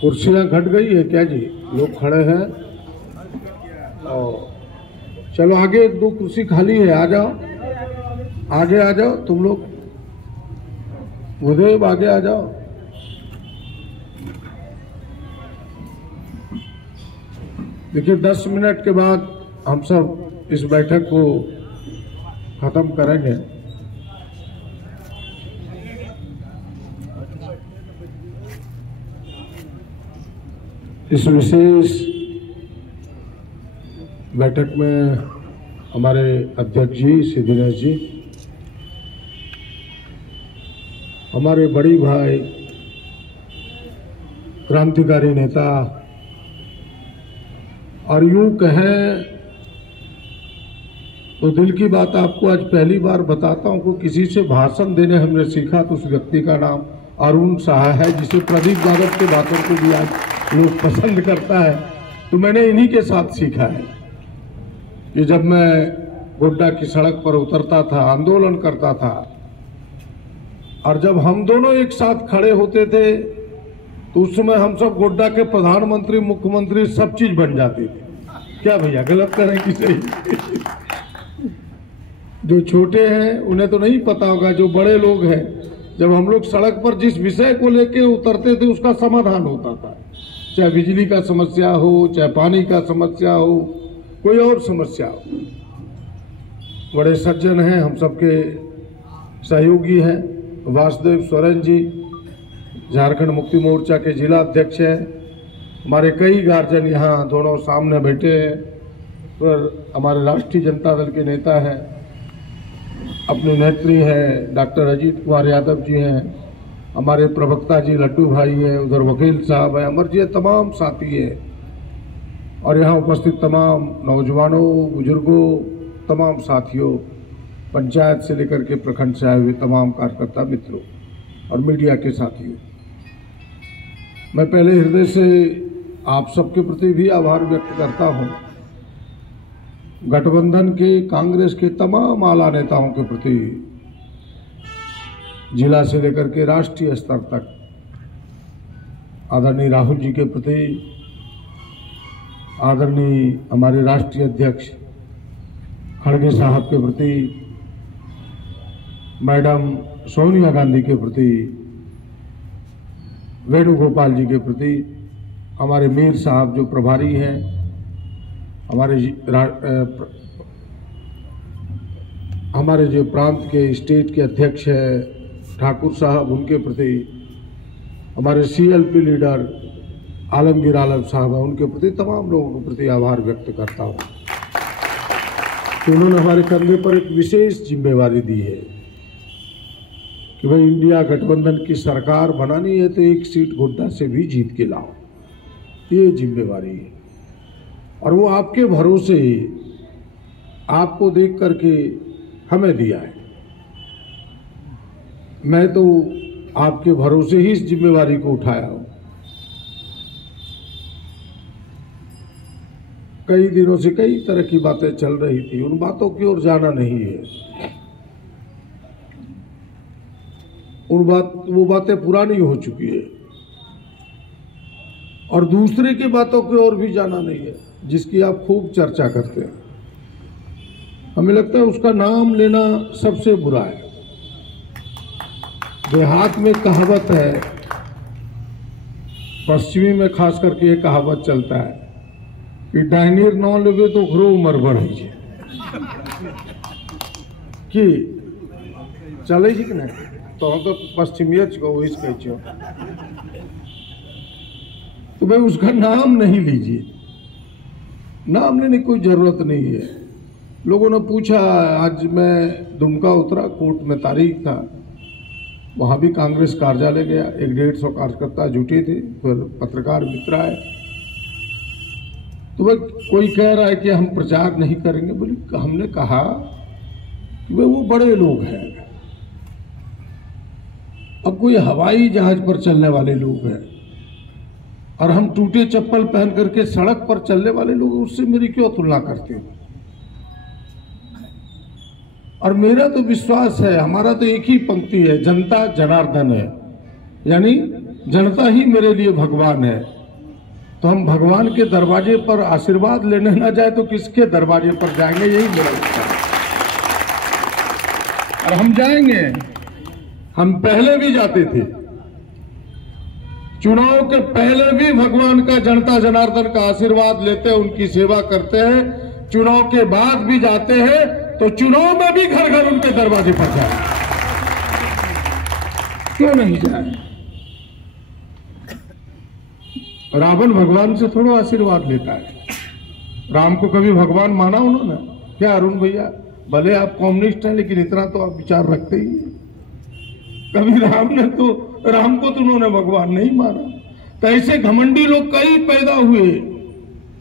कुर्सियां घट गई है क्या जी? लोग खड़े हैं और चलो आगे, एक दो कुर्सी खाली है, आ जाओ, आगे आ जाओ तुम लोग, उदय आगे आ जाओ। देखिए 10 मिनट के बाद हम सब इस बैठक को खत्म करेंगे। इस विशेष बैठक में हमारे अध्यक्ष जी श्री दिनेश जी, हमारे बड़ी भाई क्रांतिकारी नेता, और यूं कहें तो दिल की बात आपको आज पहली बार बताता हूं कि किसी से भाषण देने हमने सीखा तो उस व्यक्ति का नाम अरुण शाह है, जिसे प्रदीप यादव के बातों को भी आज लोग पसंद करता है। तो मैंने इन्हीं के साथ सीखा है कि जब मैं गोड्डा की सड़क पर उतरता था, आंदोलन करता था, और जब हम दोनों एक साथ खड़े होते थे तो उस समय हम सब गोड्डा के प्रधानमंत्री, मुख्यमंत्री, सब चीज बन जाती थी। क्या भैया, गलत करें कि सही? जो छोटे हैं उन्हें तो नहीं पता होगा, जो बड़े लोग हैं, जब हम लोग सड़क पर जिस विषय को लेके उतरते थे उसका समाधान होता था, चाहे बिजली का समस्या हो, चाहे पानी का समस्या हो, कोई और समस्या हो। बड़े सज्जन हैं, हम सबके सहयोगी हैं। वासुदेव सोरेन जी झारखंड मुक्ति मोर्चा के जिला अध्यक्ष हैं। हमारे कई गार्जियन यहाँ दोनों सामने बैठे हैं। पर हमारे राष्ट्रीय जनता दल के नेता हैं, अपने नेत्री हैं डॉक्टर अजीत कुमार यादव जी हैं, हमारे प्रवक्ता जी लड्डू भाई हैं, उधर वकील साहब हैं, अमर जी, तमाम साथी हैं, और यहाँ उपस्थित तमाम नौजवानों, बुजुर्गों, तमाम साथियों, पंचायत से लेकर के प्रखंड से आए हुए तमाम कार्यकर्ता मित्रों और मीडिया के साथियों, मैं पहले हृदय से आप सबके प्रति भी आभार व्यक्त करता हूं। गठबंधन के, कांग्रेस के तमाम आला नेताओं के प्रति, जिला से लेकर के राष्ट्रीय स्तर तक, आदरणीय राहुल जी के प्रति, आदरणीय हमारे राष्ट्रीय अध्यक्ष खड़गे साहब के प्रति, मैडम सोनिया गांधी के प्रति, वेणुगोपाल जी के प्रति, हमारे मीर साहब जो प्रभारी हैं, हमारे जो प्रांत के स्टेट के अध्यक्ष हैं ठाकुर साहब, उनके प्रति, हमारे सीएलपी लीडर आलमगीर आलम साहब हैं, उनके प्रति, तमाम लोगों के प्रति आभार व्यक्त करता हूं कि उन्होंने हमारे कंधे पर एक विशेष जिम्मेवारी दी है कि भाई इंडिया गठबंधन की सरकार बनानी है तो एक सीट गोड्डा से भी जीत के लाओ, ये जिम्मेवारी है। और वो आपके भरोसे, आपको देख करके हमें दिया है। मैं तो आपके भरोसे ही इस जिम्मेवारी को उठाया हूं। कई दिनों से कई तरह की बातें चल रही थी, उन बातों की ओर जाना नहीं है। वो बातें पुरानी हो चुकी है, और दूसरे की बातों की ओर भी जाना नहीं है जिसकी आप खूब चर्चा करते हैं। हमें लगता है उसका नाम लेना सबसे बुरा है। देहात में कहावत है, पश्चिमी में खास करके ये कहावत चलता है कि डायनीर न लेवे तो घरो उमर बढ़े कि चले कि नहीं, तो हम तो पश्चिमिया वही कह, तो भाई उसका नाम नहीं लीजिए, नाम लेने की कोई जरूरत नहीं है। लोगों ने पूछा, आज मैं दुमका उतरा, कोर्ट में तारीख था, वहां भी कांग्रेस कार्यालय गया, 150 कार्यकर्ता जुटे थे, फिर पत्रकार मित्र आए, तो भाई कोई कह रहा है कि हम प्रचार नहीं करेंगे। बोले, हमने कहा कि भाई वो बड़े लोग हैं, अब कोई हवाई जहाज पर चलने वाले लोग हैं, और हम टूटे चप्पल पहन करके सड़क पर चलने वाले लोग, उससे मेरी क्यों तुलना करते हो? और मेरा तो विश्वास है, हमारा तो एक ही पंक्ति है, जनता जनार्दन है, यानी जनता ही मेरे लिए भगवान है। तो हम भगवान के दरवाजे पर आशीर्वाद लेने ना जाए तो किसके दरवाजे पर जाएंगे? यही मेरा विचार है। और हम जाएंगे, हम पहले भी जाते थे, चुनाव के पहले भी भगवान का, जनता जनार्दन का आशीर्वाद लेते हैं, उनकी सेवा करते हैं। चुनाव के बाद भी जाते हैं, तो चुनाव में भी घर घर उनके दरवाजे पर जाए, क्यों नहीं जाए? रावण भगवान से थोड़ा आशीर्वाद लेता है। राम को कभी भगवान माना उन्होंने? क्या अरुण भैया, भले आप कम्युनिस्ट हैं लेकिन इतना तो आप विचार रखते ही हैं। कभी राम को तो उन्होंने भगवान नहीं माना। तो ऐसे घमंडी लोग कई पैदा हुए।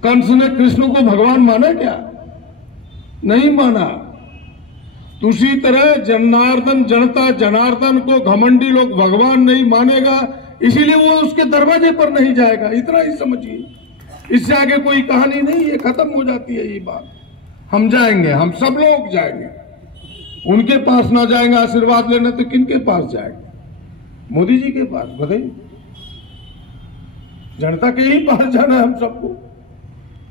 कंस ने कृष्ण को भगवान माना क्या? नहीं माना। तो उसी तरह जनार्दन, जनता जनार्दन को घमंडी लोग भगवान नहीं मानेगा, इसीलिए वो उसके दरवाजे पर नहीं जाएगा। इतना ही समझिए, इससे आगे कोई कहानी नहीं है, खत्म हो जाती है ये बात। हम जाएंगे, हम सब लोग जाएंगे। उनके पास ना जाएंगे आशीर्वाद लेने तो किनके पास जाएंगे? मोदी जी के पास? बताइए, जनता के ही पास जाना है हम सबको।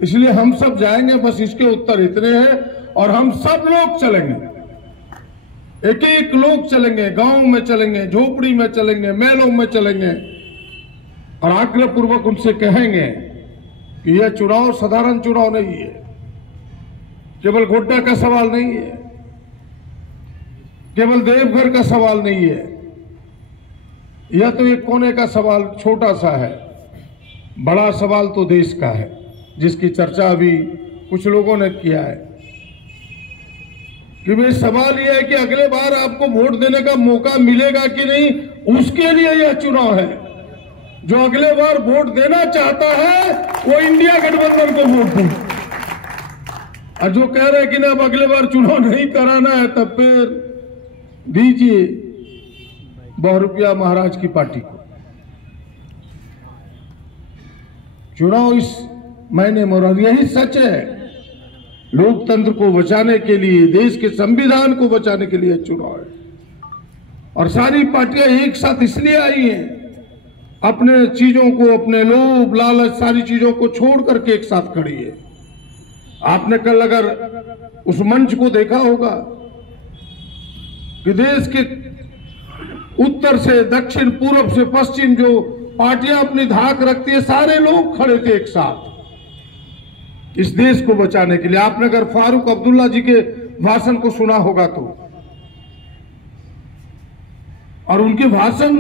इसलिए हम सब जाएंगे, बस इसके उत्तर इतने हैं। और हम सब लोग चलेंगे, एक एक लोग चलेंगे, गांव में चलेंगे, झोपड़ी में चलेंगे, मेलों में चलेंगे, और आग्रह पूर्वक उनसे कहेंगे कि यह चुनाव साधारण चुनाव नहीं है, केवल गोड्डा का सवाल नहीं है, केवल देवघर का सवाल नहीं है, यह तो एक कोने का सवाल छोटा सा है। बड़ा सवाल तो देश का है, जिसकी चर्चा अभी कुछ लोगों ने किया है। कि भाई सवाल यह है कि अगले बार आपको वोट देने का मौका मिलेगा कि नहीं, उसके लिए यह चुनाव है। जो अगले बार वोट देना चाहता है वो इंडिया गठबंधन को वोट दे, और जो कह रहे हैं कि ना अब अगले बार चुनाव नहीं कराना है, तब फिर दीजिए ₹100 महाराज की पार्टी को। चुनाव इस महीने में, और यही सच है, लोकतंत्र को बचाने के लिए, देश के संविधान को बचाने के लिए चुनाव है। और सारी पार्टियां एक साथ इसलिए आई हैं, अपने चीजों को, अपने लोभ लालच, सारी चीजों को छोड़ करके एक साथ खड़ी है। आपने कल अगर उस मंच को देखा होगा कि देश के उत्तर से दक्षिण, पूर्व से पश्चिम जो पार्टियां अपनी धाक रखती है, सारे लोग खड़े थे एक साथ इस देश को बचाने के लिए। आपने अगर फारूक अब्दुल्ला जी के भाषण को सुना होगा तो, और उनके भाषण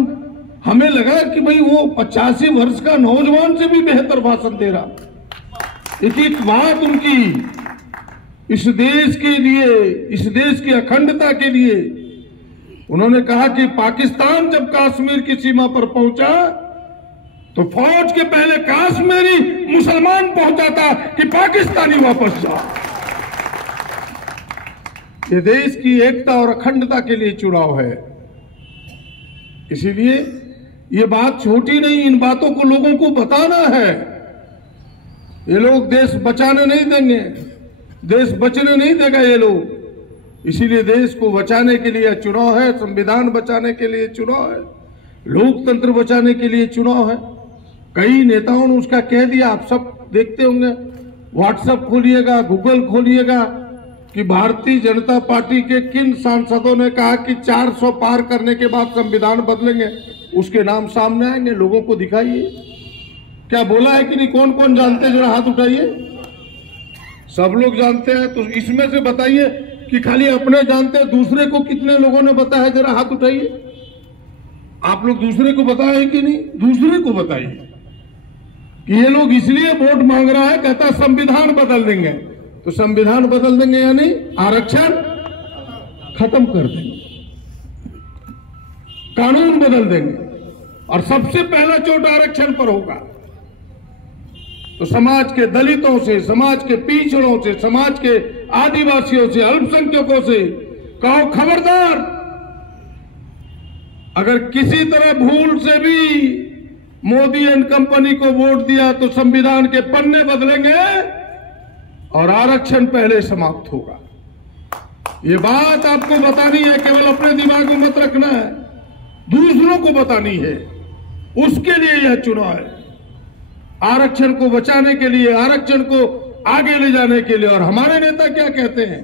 हमें लगा कि भाई वो 85 वर्ष का नौजवान से भी बेहतर भाषण दे रहा। एक एक बात उनकी इस देश के लिए, इस देश की अखंडता के लिए। उन्होंने कहा कि पाकिस्तान जब कश्मीर की सीमा पर पहुंचा तो फौज के पहले कश्मीरी मुसलमान पहुंचाता कि पाकिस्तानी वापस जाओ। ये देश की एकता और अखंडता के लिए चुनाव है। इसीलिए ये बात छोटी नहीं, इन बातों को लोगों को बताना है। ये लोग देश बचाने नहीं देंगे, देश बचने नहीं देगा ये लोग। इसीलिए देश को बचाने के लिए चुनाव है, संविधान बचाने के लिए चुनाव है, लोकतंत्र बचाने के लिए चुनाव है। कई नेताओं ने उसका कह दिया, आप सब देखते होंगे, व्हाट्सएप खोलिएगा, गूगल खोलिएगा, कि भारतीय जनता पार्टी के किन सांसदों ने कहा कि 400 पार करने के बाद संविधान बदलेंगे। उसके नाम सामने आएंगे, लोगों को दिखाइए क्या बोला है कि नहीं। कौन कौन जानते हैं, जरा हाथ उठाइए। सब लोग जानते हैं, तो इसमें से बताइए कि खाली अपने जानते हैं, दूसरे को कितने लोगों ने बताया, जरा हाथ उठाइए। आप लोग दूसरे को बताए कि नहीं? दूसरे को बताइए कि ये लोग इसलिए वोट मांग रहा है, कहता संविधान बदल देंगे। तो संविधान बदल देंगे यानी आरक्षण खत्म कर देंगे, कानून बदल देंगे, और सबसे पहला चोट आरक्षण पर होगा। तो समाज के दलितों से, समाज के पिछड़ों से, समाज के आदिवासियों से, अल्पसंख्यकों से कहो खबरदार, अगर किसी तरह भूल से भी मोदी एंड कंपनी को वोट दिया तो संविधान के पन्ने बदलेंगे और आरक्षण पहले समाप्त होगा। ये बात आपको बतानी है, केवल अपने दिमाग में मत रखना है, दूसरों को बतानी है। उसके लिए यह चुनाव है, आरक्षण को बचाने के लिए, आरक्षण को आगे ले जाने के लिए। और हमारे नेता क्या कहते हैं,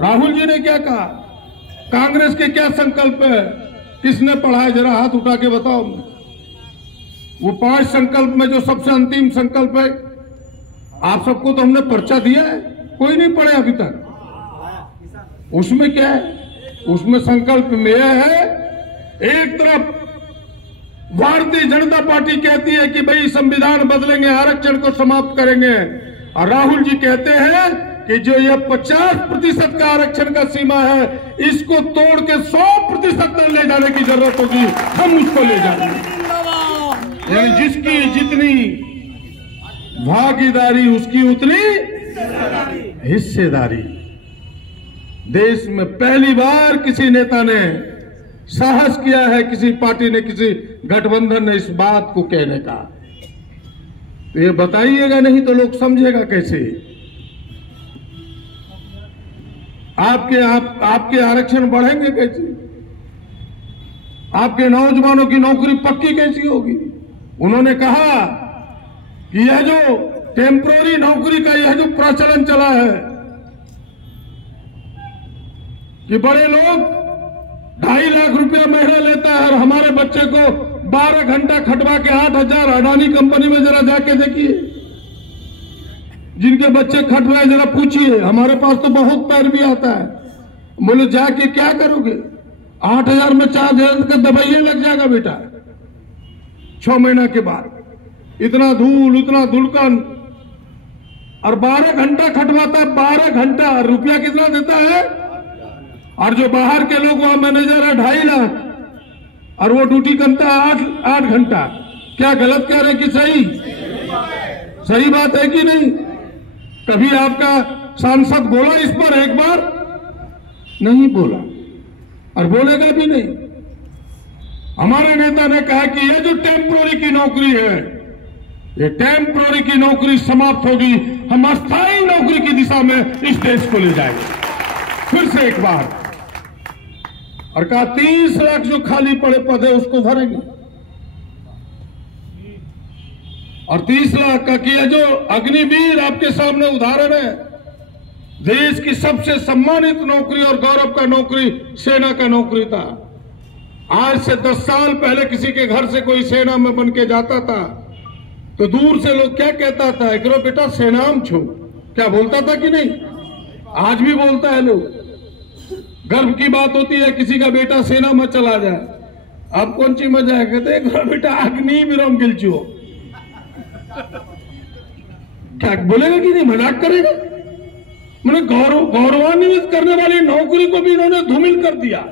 राहुल जी ने क्या कहा, कांग्रेस के क्या संकल्प है, किसने पढ़ा है, जरा हाथ उठा के बताओ। वो 5 संकल्प में जो सबसे अंतिम संकल्प है, आप सबको तो हमने पर्चा दिया है, कोई नहीं पढ़े अभी तक। उसमें क्या है, उसमें संकल्प में यह है, एक तरफ भारतीय जनता पार्टी कहती है कि भाई संविधान बदलेंगे, आरक्षण को समाप्त करेंगे, और राहुल जी कहते हैं कि जो ये 50% का आरक्षण का सीमा है, इसको तोड़ के 100% तक ले जाने की जरूरत होगी, हम उसको ले जाएंगे। यानी जिसकी जितनी भागीदारी उसकी उतनी हिस्सेदारी। देश में पहली बार किसी नेता ने साहस किया है, किसी पार्टी ने, किसी गठबंधन ने इस बात को कहने का। तो ये बताइएगा, नहीं तो लोग समझेगा कैसे। आपके आरक्षण बढ़ेंगे कैसे, आपके नौजवानों की नौकरी पक्की कैसी होगी। उन्होंने कहा कि यह जो टेम्पररी नौकरी का यह जो प्रचलन चला है कि बड़े लोग 2.5 लाख रुपया महीना लेता है और हमारे बच्चे को 12 घंटा खटवा के 8,000 अडानी कंपनी में जरा जाके देखिए, जिनके बच्चे खट रहे जरा पूछिए। हमारे पास तो बहुत पैरवी आता है, बोले जाके क्या करोगे, 8,000 में 4,000 का दवाइया लग जाएगा बेटा 6 महीना के बाद। इतना धूल, इतना धुलकन, और 12 घंटा खटवाता है, 12 घंटा, रुपया कितना देता है। और जो बाहर के लोग, वहां मैनेजर है 2.5 लाख और वो ड्यूटी करता है 8 घंटा। क्या गलत कह रहे कि सही? सही बात है कि नहीं? कभी आपका सांसद बोला इस पर एक बार? नहीं बोला और बोलेगा भी नहीं। हमारे नेता ने कहा कि ये जो टेम्पोररी की नौकरी है, ये टेम्पोररी की नौकरी समाप्त होगी, हम अस्थायी नौकरी की दिशा में इस देश को ले जाएंगे। फिर से एक बार, और कहा 30 लाख जो खाली पड़े पद है उसको भरेंगे, और 30 लाख का किया। जो अग्निवीर आपके सामने उदाहरण है, देश की सबसे सम्मानित नौकरी और गौरव का नौकरी सेना का नौकरी था। आज से 10 साल पहले किसी के घर से कोई सेना में बन के जाता था तो दूर से लोग क्या कहता था, एकरो बेटा सेनाम छो, क्या बोलता था कि नहीं? आज भी बोलता है लोग। गर्व की बात होती है किसी का बेटा सेना में चला जाए। अब कौन सी मजा है, कहते एकरो बेटा अग्निवीरम गिलचो। क्या बोलेगा कि नहीं, मजाक करेगा? मैंने गौरवान्वित करने वाली नौकरी को भी इन्होंने धूमिल कर दिया,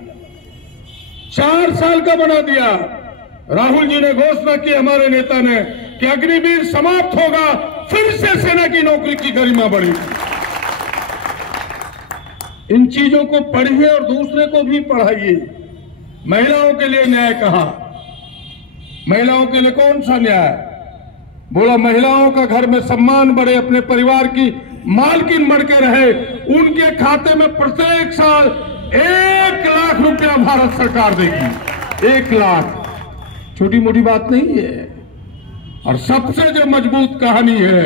4 साल का बना दिया। राहुल जी ने घोषणा की, हमारे नेता ने, कि अग्निवीर समाप्त होगा, फिर से सेना की नौकरी की गरिमा बढ़ेगी। इन चीजों को पढ़िए और दूसरे को भी पढ़ाइए। महिलाओं के लिए न्याय कहा, महिलाओं के लिए कौन सा न्याय? बोला महिलाओं का घर में सम्मान बढ़े, अपने परिवार की मालकिन बढ़ के रहे, उनके खाते में प्रत्येक साल 1 लाख रुपया भारत सरकार देगी। 1 लाख छोटी मोटी बात नहीं है। और सबसे जो मजबूत कहानी है,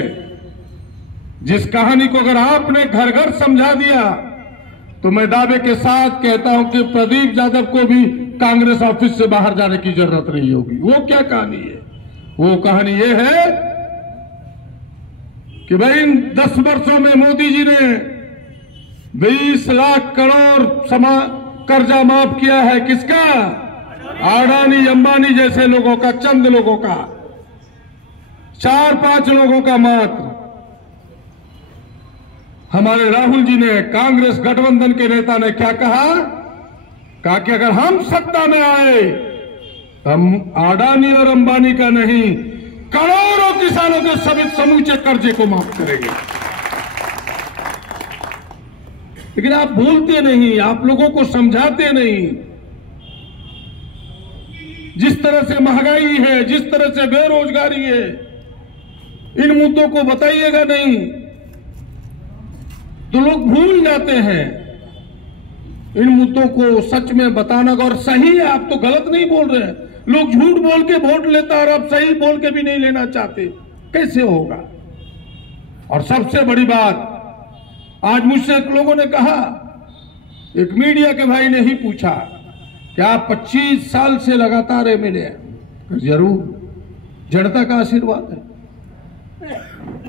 जिस कहानी को अगर आपने घर घर समझा दिया तो मैं दावे के साथ कहता हूं कि प्रदीप यादव को भी कांग्रेस ऑफिस से बाहर जाने की जरूरत नहीं होगी। वो क्या कहानी है? वो कहानी ये है कि भाई इन 10 वर्षों में मोदी जी ने 20 लाख करोड़ कर्जा माफ किया है। किसका? अडानी अंबानी जैसे लोगों का, चंद लोगों का, 4-5 लोगों का मात्र। हमारे राहुल जी ने, कांग्रेस गठबंधन के नेता ने क्या कहा? कहा कि अगर हम सत्ता में आए तो हम अडानी और अंबानी का नहीं, करोड़ों किसानों के सभी समूचे कर्जे को माफ करेंगे। लेकिन आप बोलते नहीं, आप लोगों को समझाते नहीं। जिस तरह से महंगाई है, जिस तरह से बेरोजगारी है, इन मुद्दों को बताइएगा नहीं तो लोग भूल जाते हैं। इन मुद्दों को सच में बताना, और सही है, आप तो गलत नहीं बोल रहे हैं। लोग झूठ बोल के वोट लेता और आप सही बोल के भी नहीं लेना चाहते, कैसे होगा? और सबसे बड़ी बात, आज मुझसे लोगों ने कहा, एक मीडिया के भाई ने ही पूछा कि आप 25 साल से लगातार एमएलए हैं। जरूर, जनता का आशीर्वाद है।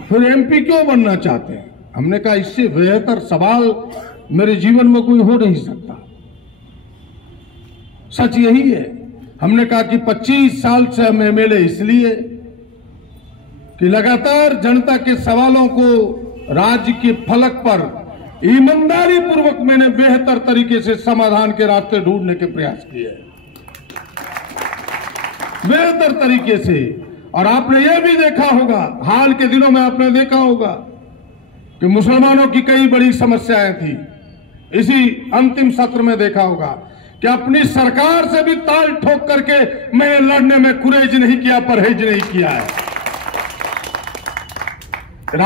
फिर एमपी क्यों बनना चाहते हैं? हमने कहा इससे बेहतर सवाल मेरे जीवन में कोई हो नहीं सकता। सच यही है। हमने कहा कि 25 साल से हम एमएलए इसलिए कि लगातार जनता के सवालों को राज्य के फलक पर ईमानदारी पूर्वक मैंने बेहतर तरीके से समाधान के रास्ते ढूंढने के प्रयास किए, बेहतर तरीके से। और आपने यह भी देखा होगा, हाल के दिनों में आपने देखा होगा कि मुसलमानों की कई बड़ी समस्याएं थी। इसी अंतिम सत्र में देखा होगा कि अपनी सरकार से भी ताल ठोक करके मैंने लड़ने में गुरेज नहीं किया, परहेज नहीं किया है।